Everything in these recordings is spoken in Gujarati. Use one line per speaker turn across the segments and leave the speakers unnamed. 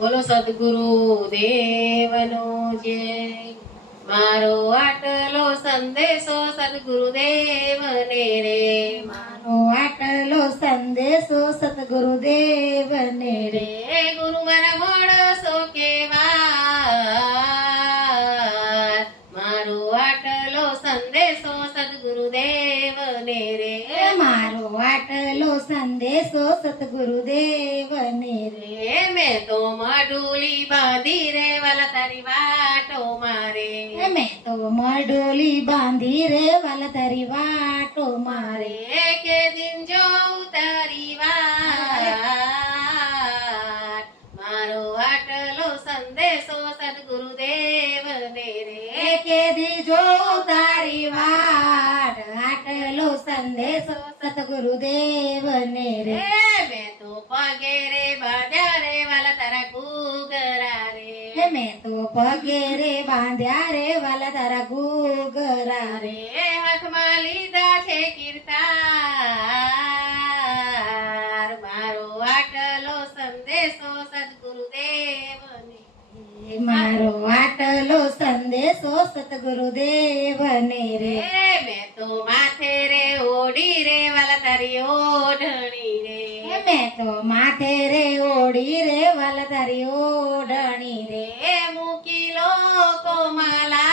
બોલો સદગુરુ દેવનો જય. મારો આટલો સંદેશો સદગુરુ દેવને રે.
મારો આટલો સંદેશો સતગુરુદેવને રે.
રે ગુરુ મારા મળશો કેવા મારો આટલો સંદેશો સદગુરુ દેવને રે
મારો આટલો સંદેશો સતગુરુદેવને
મેં તો મડોલી બાંધી રે વાલ તારી વાટો મારે. કે દિન જો તારી વાત. મારો આટલો સંદેશો સદગુરુદેવ ને રે
કે દીજો ઉતારી વાટ આટલો સંદેશો સદગુરુદેવ ને
રે મેં તો પગે રે રે
મેં તો પગે રે બાંધ્યા રે વાલા તારા ગુગરા રે.
હાથમાં લીધા છે કીર્તાર. મારો આટલો સંદેશો સદગુરુદેવને.
મારો આટલો સંદેશો સતગુરુદેવને રે.
મેં તો માથે રે ઓડી રે વાલા તારી ઓઢણી રે.
મેં તો માથે રે ઓડી રે વાલ તારી ઓઢણી રે
મૂકી લોકો માલા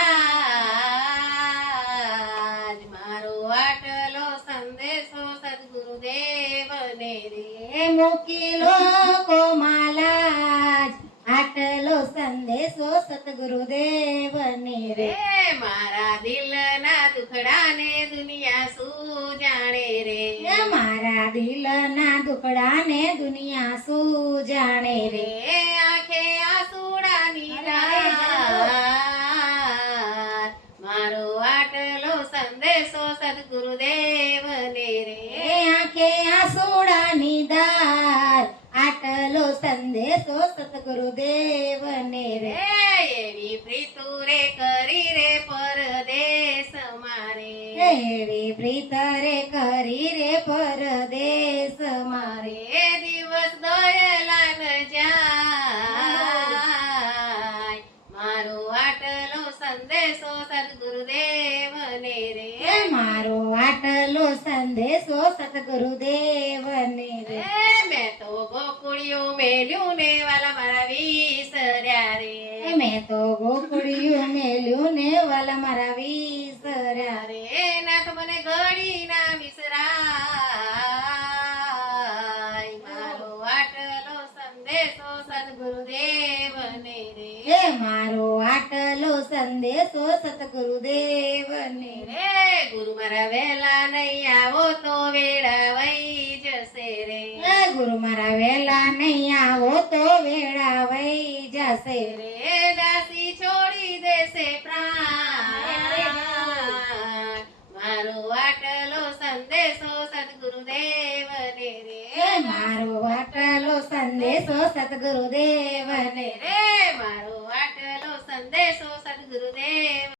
મારો આટલો સંદેશો સદગુરુદેવને રે
મૂકી લોકો માલા આટલો સંદેશો સદગુરુદેવને રે
મારા દિલના દુખડાને દુનિયા શું જાણે રે
એ મારા દિલના દુકડાને દુનિયા શું જાણે રે.
આંખે આસુડાની રાત. મારો આટલો સંદેશો સદગુરુ દેવને રે
આંખે આસોડાની દાર. આટલો સંદેશો સતગુરુદેવને
એવી
પ્રીતરે કરી રે પરદેશ મારે
દિવસ દયેલા ન જાય. મારો આટલો સંદેશો સદગુરુદેવને રે.
મારો આટલો સંદેશો સદગુરુદેવને રે.
મેં તો ગોકુળિયું મેલ્યું ને વાલા મારા વિસર્યા રે.
મેં તો ગોકુળિયું મેલ્યું ને વાલા મારા વિસર્યા રે.
દેવને રે.
એ મારો આટલો સંદેશો સતગુરુદેવને. રે
રે ગુરુ મારા વેલા નહીં આવો તો વેળા વઈ જશે રે.
ગુરુ મારા વેલા નહીં આવો તો વેળા વઈ જશે રે.
દાસી છોડી દેશે પ્રાણ. મારો આટલો સંદેશો સદગુરુ દેવને રે
મારો આટલો સંદેશો સતગુરુદેવ